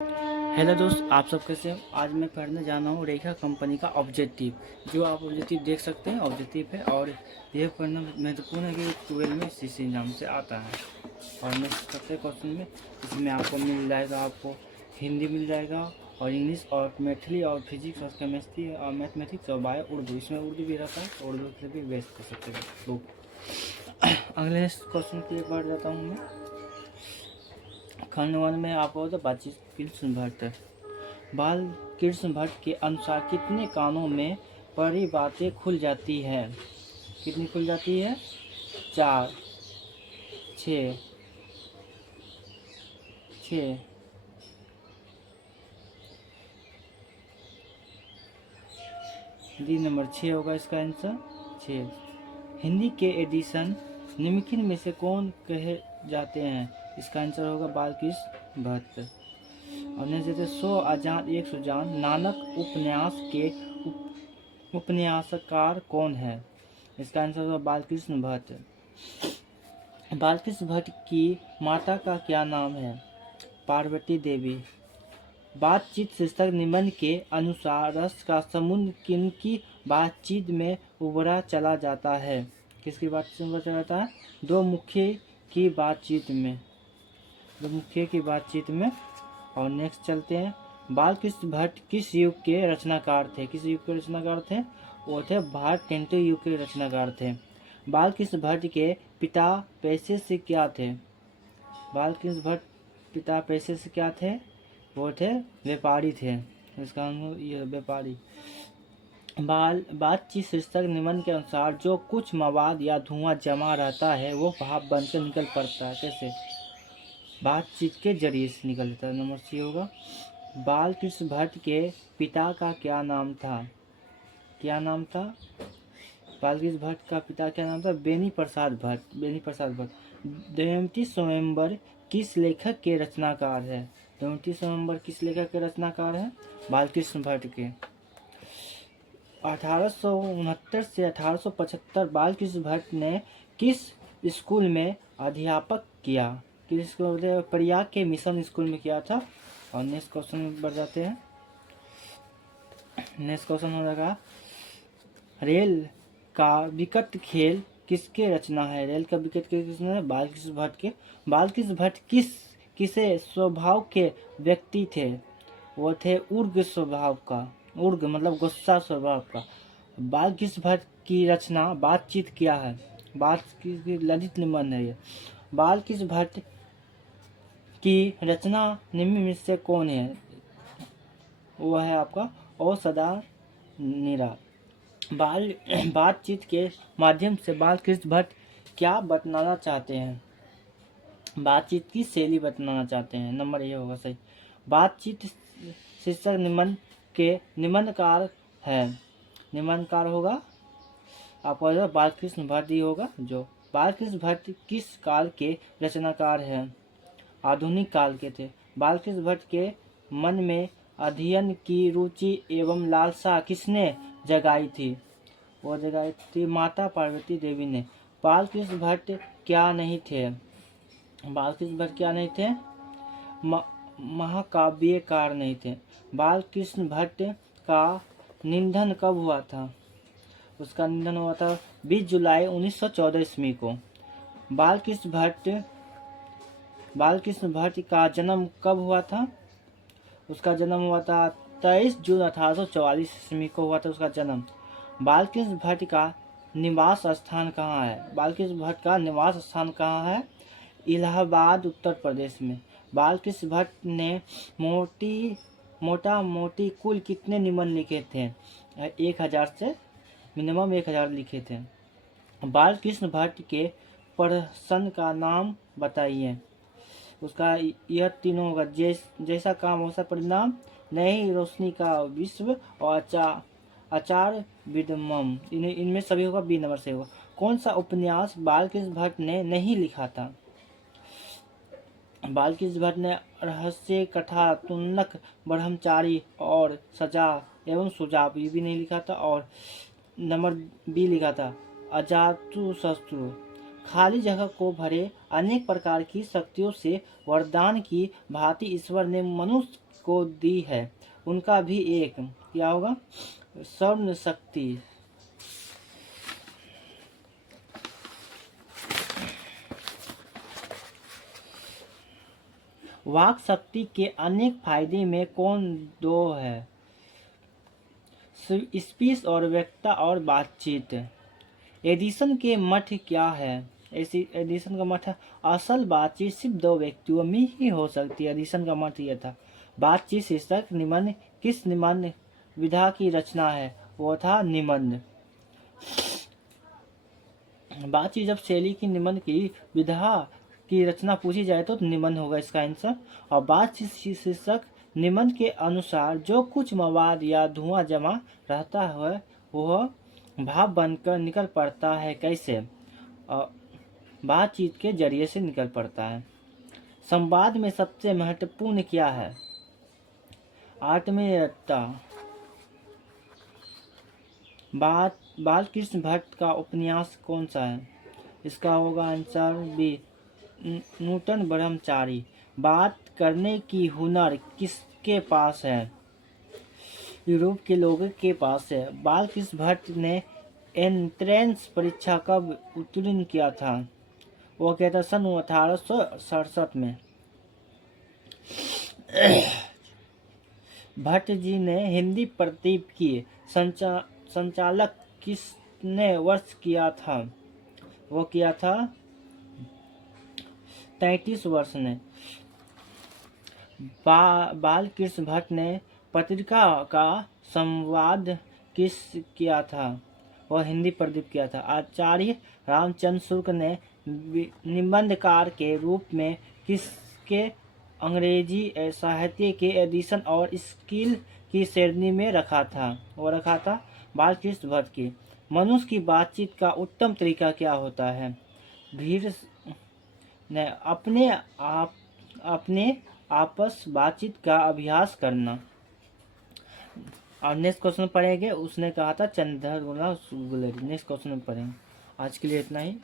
Hello दोस्त, आप सब कैसे हो। आज मैं पढ़ने जाना हूँ रेखा कंपनी का ऑब्जेक्टिव। जो आप ऑब्जेक्टिव देख सकते हैं ऑब्जेक्टिव है, और यह पढ़ना महत्वपूर्ण है कि 12 में CC नाम से आता है। और नेक्स्ट करते क्वेश्चन में, इसमें आपको मिल जाएगा, आपको हिंदी मिल जाएगा और इंग्लिश और मैथिली और फिजिक्स और केमिस्ट्री और मैथमेटिक्स और बायो उर्दू। इसमें उर्दू भी रहता है, तो उर्दू से भी बेस्ट कर सकते हैं बुक। अगले नेक्स्ट क्वेश्चन की बढ़ जाता हूँ मैं। खंड 1 में आपको होता बातचीत कृष्ण भट्ट। बाल कृष्ण भट्ट के अनुसार कितने कानों में परी बातें खुल जाती है? कितनी खुल जाती है? 4, 6, 6। डी नंबर 6 होगा इसका आंसर, 6। हिंदी के एडिशन निम्नलिखित में से कौन कहे जाते हैं? इसका आंसर होगा बालकृष्ण भट्ट। और नेक्स्ट देते 100 अजान 1 सुजान नानक उपन्यास के उपन्यासकार कौन है? इसका आंसर होगा बालकृष्ण भट्ट। बालकृष्ण भट्ट की माता का क्या नाम है? पार्वती देवी। बातचीत शीर्षक निबंध के अनुसार रस का समुद्र किनकी बातचीत में उभरा चला जाता है? किसकी बातचीत में उभरा चला जाता है? दो मुखिए की बातचीत में, दो मुखिए की बातचीत में। और नेक्स्ट चलते हैं, बालकृष्ण भट्ट किस युग के रचनाकार थे? किस युग के रचनाकार थे? वो थे भारत युग के रचनाकार थे। बालकृष्ण भट्ट के पिता पेशे से क्या थे? बालकृष्ण भट्ट पिता पेशे से क्या थे? वो थे व्यापारी थे। इसका ये व्यापारी। बातचीत शीर्षक निबंध के अनुसार जो कुछ मवाद या धुआं जमा रहता है वो भाप बनकर निकल पड़ता है। कैसे? बातचीत के जरिए से निकलता है। नंबर सी होगा। बालकृष्ण भट्ट के पिता का क्या नाम था? क्या नाम था? बालकृष्ण भट्ट का पिता क्या नाम था? बेनी प्रसाद भट्ट। बेनी प्रसाद भट्ट। 29 स्वयंवर किस लेखक के रचनाकार है? 29 स्वयंवर किस लेखक के रचनाकार है? बालकृष्ण भट्ट के। 1869 से 1875 बालकृष्ण भट्ट ने किस स्कूल में अध्यापक किया? किस स्कूल? प्रयाग के मिशन स्कूल में किया था। और नेक्स्ट क्वेश्चन में बढ़ जाते हैं। नेक्स्ट क्वेश्चन हो जाएगा, रेल का विकट खेल किसके रचना है? रेल का विकट खेल किसने है? बालकृष्ण भट्ट के। बालकृष्ण भट्ट किसे स्वभाव के व्यक्ति थे? वो थे उग्र स्वभाव का। उग्र मतलब गुस्सा स्वभाव का। बालकृष्ण भट्ट की रचना बातचीत क्या है? बात की ललित निबंध है ये। बालकृष्ण भट्ट की रचना निम्न में से कौन है? वो है आपका ओ सदा नीरा। बातचीत के माध्यम से बालकृष्ण भट्ट क्या बताना चाहते हैं? बातचीत की शैली बताना चाहते हैं। नंबर ये होगा सही। बातचीत शीर्षक निबंध के निबंधकार है। निबंधकार होगा आपका बालकृष्ण भट्ट ही होगा। जो बालकृष्ण भट्ट किस काल के रचनाकार हैं? आधुनिक काल के थे। बालकृष्ण भट्ट के मन में अध्ययन की रुचि एवं लालसा किसने जगाई थी? वो जगाई थी माता पार्वती देवी ने। बालकृष्ण भट्ट क्या नहीं थे? बालकृष्ण भट्ट क्या नहीं थे? महाकाव्यकार नहीं थे। बालकृष्ण भट्ट का निधन कब हुआ था? उसका निधन हुआ था 20 जुलाई 1914 ईस्वी को। बालकृष्ण भट्ट का जन्म कब हुआ था? उसका जन्म हुआ था 23 जून 1844 ईस्वी को हुआ था उसका जन्म। बालकृष्ण भट्ट का निवास स्थान कहाँ है? बालकृष्ण भट्ट का निवास स्थान कहाँ है? इलाहाबाद उत्तर प्रदेश में। बालकृष्ण भट्ट ने मोटा मोटी कुल कितने निबंध लिखे थे? 1000 से मिनिमम 1000 लिखे थे। बालकृष्ण भट्ट के प्रश्न का नाम बताइए। उसका यह तीनों होगा, जैसा काम वैसा परिणाम, नई रोशनी का विश्व और आचार विद्यम। इनमें सभी होगा, बी नंबर से होगा। कौन सा उपन्यास बालकृष्ण भट्ट ने नहीं लिखा था? बालकृष्ण भट्ट ने रहस्य कथा, तुनक, ब्रह्मचारी और सजा एवं सुझाव ये भी नहीं लिखा था। और नंबर बी लिखा था अजातशत्रु। खाली जगह को भरे अनेक प्रकार की शक्तियों से वरदान की भांति ईश्वर ने मनुष्य को दी है, उनका भी एक क्या होगा, स्वर्ण शक्ति। वाक शक्ति के अनेक फायदे में कौन दो है, स्पीच और वक्ता और बातचीत। एडिसन के मठ क्या है, एडिसन का मठ है, असल बातचीत सिर्फ दो व्यक्तियों में ही हो सकती है। एडिसन का मठ यह था। बातचीत शीर्षक निबंध, किस निबंध विधा की रचना है, वो था निबंध। बातचीत जब शैली की निबंध की विधा की रचना पूछी जाए तो निबंध होगा इसका आंसर। और बातचीत शीर्षक निबंध के अनुसार जो कुछ मवाद या धुआं जमा रहता है वह भाव बनकर निकल पड़ता है, कैसे, बातचीत के जरिए से निकल पड़ता है। संवाद में सबसे महत्वपूर्ण क्या है, आत्मीयता। बालकृष्ण भट्ट का उपन्यास कौन सा है, इसका होगा आंसर बी, नूतन ब्रह्मचारी। बात करने की हुनर किसके पास है, यूरोप के लोगों के पास है। बालकृष्ण भट्ट ने एंट्रेंस परीक्षा कब उत्तीर्ण किया था, वो क्या था, सन 1867 में। भट्ट जी ने हिंदी प्रदीप की संचालक किसने वर्ष किया था, वो किया था 33 वर्ष ने। बालकृष्ण भट्ट ने पत्रिका का संवाद किस किया था, वह हिंदी प्रदीप किया था। आचार्य रामचंद्र शुक्ल ने निबंधकार के रूप में किसके अंग्रेजी साहित्य के एडिशन और स्किल की श्रेणी में रखा था, वो रखा था बालकृष्ण भट्ट की। मनुष्य की बातचीत का उत्तम तरीका क्या होता है, भीड़ ने अपने आपस बातचीत का अभ्यास करना। और नेक्स्ट क्वेश्चन पढ़ेंगे, उसने कहा था चंद्रगुना गुलेरी। नेक्स्ट क्वेश्चन पढ़ेंगे। आज के लिए इतना ही।